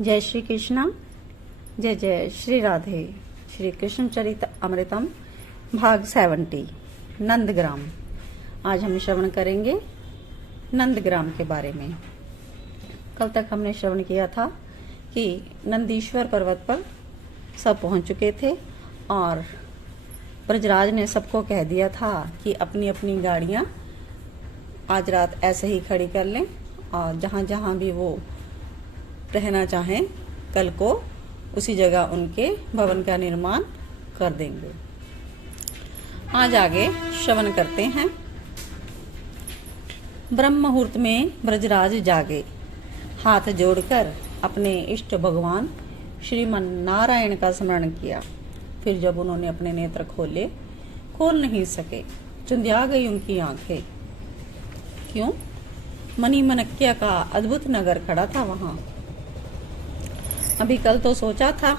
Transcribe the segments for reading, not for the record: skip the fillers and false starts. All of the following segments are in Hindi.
जय श्री कृष्णा। जय जय श्री राधे। श्री कृष्ण चरित अमृतम भाग 70 नंदग्राम। आज हम श्रवण करेंगे नंदग्राम के बारे में। कल तक हमने श्रवण किया था कि नंदीश्वर पर्वत पर सब पहुंच चुके थे और ब्रजराज ने सबको कह दिया था कि अपनी अपनी गाड़ियां आज रात ऐसे ही खड़ी कर लें और जहां जहां भी वो रहना चाहें कल को उसी जगह उनके भवन का निर्माण कर देंगे। आज आगे श्रवण करते हैं। ब्रह्म मुहूर्त में ब्रजराज जागे, हाथ जोड़कर अपने इष्ट भगवान श्रीमन नारायण का स्मरण किया। फिर जब उन्होंने अपने नेत्र खोले, खोल नहीं सके, चुंधिया गई उनकी आंखें। क्यों? मणिमनक्या का अद्भुत नगर खड़ा था वहां। अभी कल तो सोचा था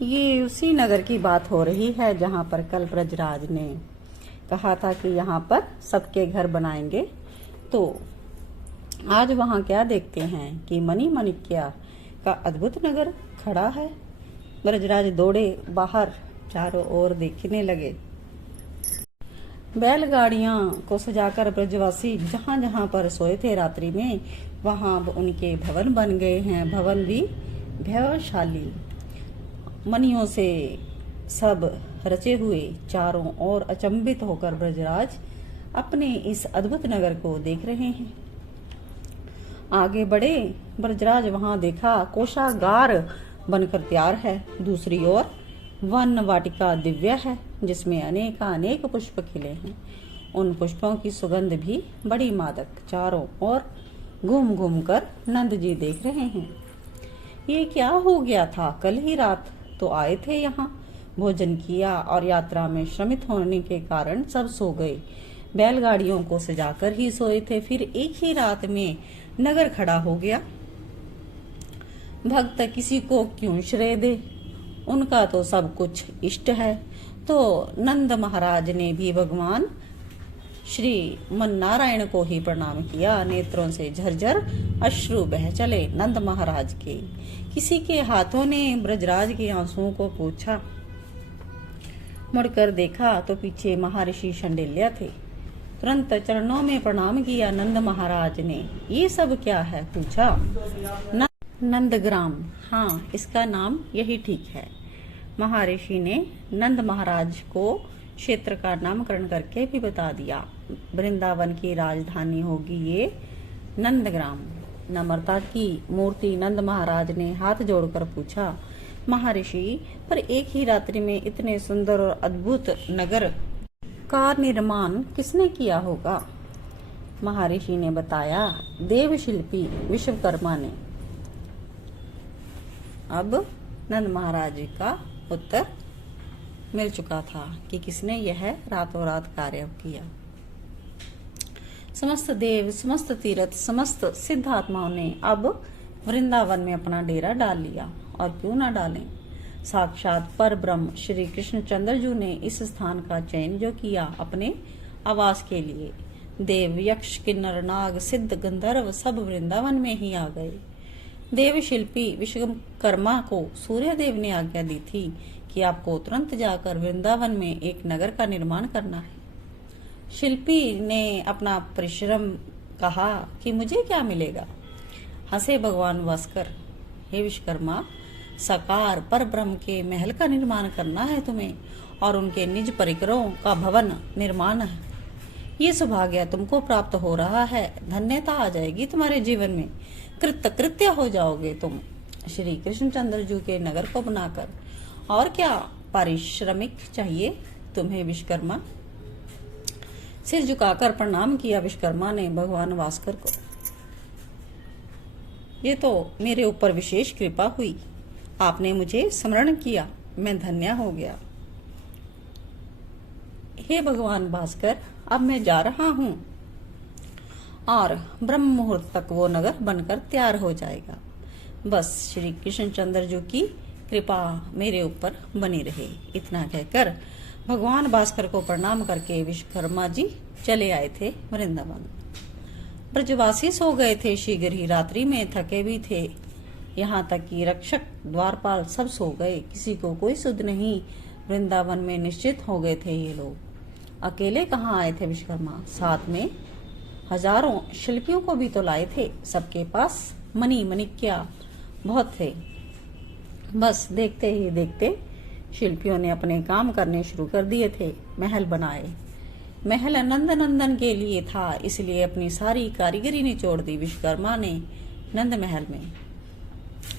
ये उसी नगर की बात हो रही है जहां पर कल ब्रजराज ने कहा था कि यहाँ पर सबके घर बनाएंगे। तो आज वहां क्या देखते हैं कि मणिमनक्या का अद्भुत नगर खड़ा है। ब्रजराज दौड़े बाहर, चारों ओर देखने लगे। बैलगाड़ियां को सजाकर ब्रजवासी जहां जहां पर सोए थे रात्रि में, वहां उनके भवन बन गए हैं। भवन भी भैवशाली मणियों से सब रचे हुए। चारों ओर अचंभित होकर ब्रजराज अपने इस अद्भुत नगर को देख रहे हैं। आगे बढ़े ब्रजराज, वहां देखा कोषागार बनकर तैयार है। दूसरी ओर वन वाटिका दिव्य है जिसमें अनेक पुष्प खिले हैं। उन पुष्पों की सुगंध भी बड़ी मादक। चारों ओर घूम घूम कर नंद जी देख रहे हैं। ये क्या हो गया था? कल ही रात तो आए थे यहाँ, भोजन किया और यात्रा में श्रमित होने के कारण सब सो गए। बैलगाड़ियों को सजाकर ही सोए थे, फिर एक ही रात में नगर खड़ा हो गया। भक्त किसी को क्यों श्रेय दे? उनका तो सब कुछ इष्ट है। तो नंद महाराज ने भी भगवान श्री मन नारायण को ही प्रणाम किया। नेत्रों से झरझर अश्रु बह चले नंद महाराज के। किसी के हाथों ने ब्रजराज के आंसुओं को पोंछा। मुड़कर देखा तो पीछे महर्षि शंडिल्य थे। तुरंत चरणों में प्रणाम किया नंद महाराज ने। ये सब क्या है? पूछा। नंदग्राम, हाँ इसका नाम यही ठीक है। महर्षि ने नंद महाराज को क्षेत्र का नामकरण करके भी बता दिया। वृंदावन की राजधानी होगी ये नंदग्राम। नम्रता की मूर्ति नंद महाराज ने हाथ जोड़कर पूछा, महर्षि पर एक ही रात्रि में इतने सुंदर और अद्भुत नगर का निर्माण किसने किया होगा? महर्षि ने बताया, देवशिल्पी विश्वकर्मा ने। अब नंद महाराज जी का उत्तर मिल चुका था कि किसने यह रातों रात कार्य किया। समस्त देव, समस्त तीर्थ, समस्त सिद्ध आत्माओं ने अब वृंदावन में अपना डेरा डाल लिया। और क्यों ना डालें? साक्षात पर ब्रह्म श्री कृष्णचंद्र जी ने इस स्थान का चयन जो किया अपने आवास के लिए। देव, यक्ष, किन्नर, नाग, सिद्ध, गंधर्व सब वृंदावन में ही आ गए। देव शिल्पी विश्वकर्मा को सूर्य देव ने आज्ञा दी थी कि आपको तुरंत जाकर वृंदावन में एक नगर का निर्माण करना है। शिल्पी ने अपना परिश्रम कहा कि मुझे क्या मिलेगा? हंसे भगवान भास्कर, हे विश्वकर्मा, साकार पर ब्रह्म के महल का निर्माण करना है तुम्हें और उनके निज परिकरों का भवन निर्माण है। ये सौभाग्य तुमको प्राप्त हो रहा है। धन्यता आ जाएगी तुम्हारे जीवन में। कृत्य हो जाओगे तुम श्री कृष्णचंद्र जी के नगर को बनाकर। और क्या पारिश्रमिक चाहिए तुम्हें विश्वकर्मा? सिर झुकाकर प्रणाम किया विश्वकर्मा ने भगवान भास्कर को। ये तो मेरे ऊपर विशेष कृपा हुई। आपने मुझे स्मरण किया, मैं धन्य हो गया। हे भगवान भास्कर, अब मैं जा रहा हूँ और ब्रह्म मुहूर्त तक वो नगर बनकर तैयार हो जाएगा। बस श्री कृष्णचंद्र जी की कृपा मेरे ऊपर बनी रहे। इतना कहकर भगवान भास्कर को प्रणाम करके विश्वकर्मा जी चले आए थे वृंदावन। ब्रजवासी सो गए थे शीघ्र ही। रात्रि में थके भी थे। यहाँ तक कि रक्षक द्वारपाल सब सो गए, किसी को कोई सुध नहीं। वृंदावन में निश्चित हो गए थे ये लोग। अकेले कहाँ आए थे विश्वकर्मा, साथ में हजारों शिल्पियों को भी तो लाए थे। सबके पास मणि मणिक्या बहुत थे। बस देखते ही देखते शिल्पियों ने अपने काम करने शुरू कर दिए थे। महल बनाए। महल नंद नंदन के लिए था, इसलिए अपनी सारी कारीगरी निचोड़ दी विश्वकर्मा ने नंद महल में।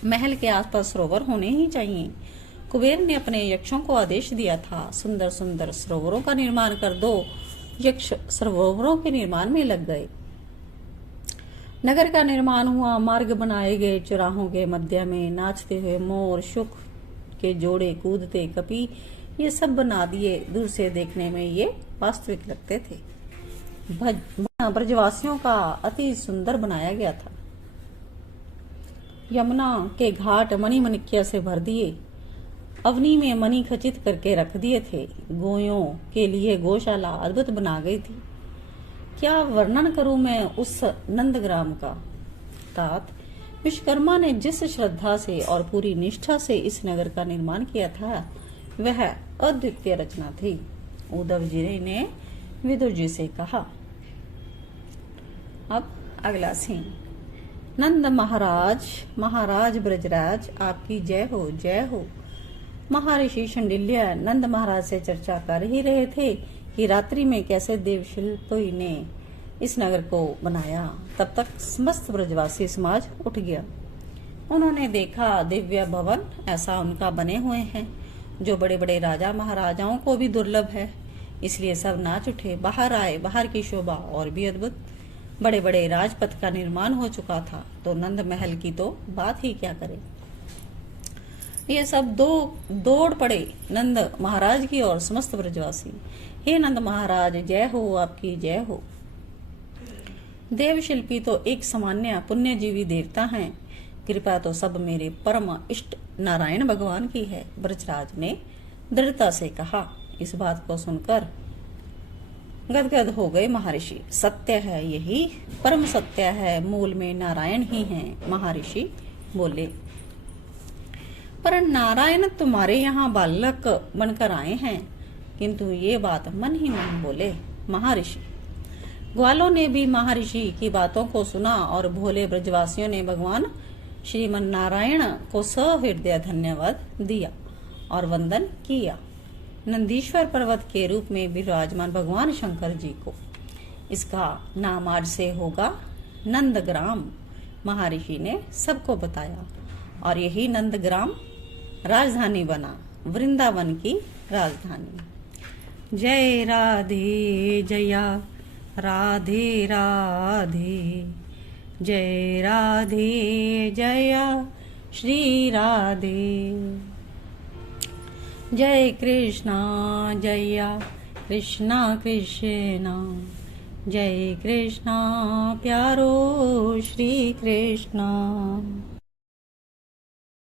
महल के आसपास सरोवर होने ही चाहिए। कुबेर ने अपने यक्षों को आदेश दिया था, सुंदर सुंदर सरोवरों का निर्माण कर दो। यक्ष सरोवरों के निर्माण में लग गए। नगर का निर्माण हुआ, मार्ग बनाए गए, चौराहों के मध्य में नाचते हुए मोर, शुक के जोड़े, कूदते कपी, ये सब बना दिए। दूर से देखने में ये वास्तविक लगते थे। ब्रजवासियों का अति सुंदर बनाया गया था। यमुना के घाट मणि मणिक्या से भर दिए। अवनी में मणि खचित करके रख दिए थे। गोयों के लिए गौशाला अद्भुत बना गई थी। क्या वर्णन करूं मैं उस नंदग्राम का। तात, विश्वकर्मा ने जिस श्रद्धा से और पूरी निष्ठा से इस नगर का निर्माण किया था, वह अद्वितीय रचना थी। उद्धव जी ने विदुर जी से कहा। अब अगला सीन। नंद महाराज, महाराज ब्रजराज, आपकी जय हो, जय हो। महर्षि शांडिल्य नंद महाराज से चर्चा कर ही रहे थे कि रात्रि में कैसे देवशिल्पी ने इस नगर को बनाया। तब तक समस्त ब्रजवासी समाज उठ गया। उन्होंने देखा दिव्य भवन ऐसा उनका बने हुए हैं जो बड़े बड़े राजा महाराजाओं को भी दुर्लभ है। इसलिए सब नाच उठे, बाहर आए। बाहर की शोभा और भी अद्भुत। बड़े बड़े राजपथ का निर्माण हो चुका था, तो नंद महल की तो बात ही क्या करें। ये सब दौड़ पड़े नंद महाराज की और समस्त ब्रजवासी। हे नंद महाराज, जय हो, आपकी जय हो। देवशिल्पी तो एक सामान्य पुण्यजीवी देवता हैं। कृपा तो सब मेरे परम इष्ट नारायण भगवान की है, ब्रजराज ने दृढ़ता से कहा। इस बात को सुनकर गदगद हो गए महर्षि। सत्य है, यही परम सत्य है, मूल में नारायण ही हैं। महर्षि बोले, पर नारायण तुम्हारे यहाँ बालक बनकर आए हैं। किंतु ये बात मन ही मन बोले महर्षि। ग्वालों ने भी महर्षि की बातों को सुना और भोले ब्रजवासियों ने भगवान श्रीमन नारायण को सहृदय धन्यवाद दिया और वंदन किया। नंदीश्वर पर्वत के रूप में विराजमान भगवान शंकर जी को। इसका नाम आज से होगा नंदग्राम। महर्षि ने सबको बताया और यही नंदग्राम राजधानी बना, वृंदावन की राजधानी। जय राधे जया राधे राधे, जय राधे जया श्री राधे। जय कृष्णा जया कृष्णा कृष्णा, जय कृष्णा प्यारो श्री कृष्णा।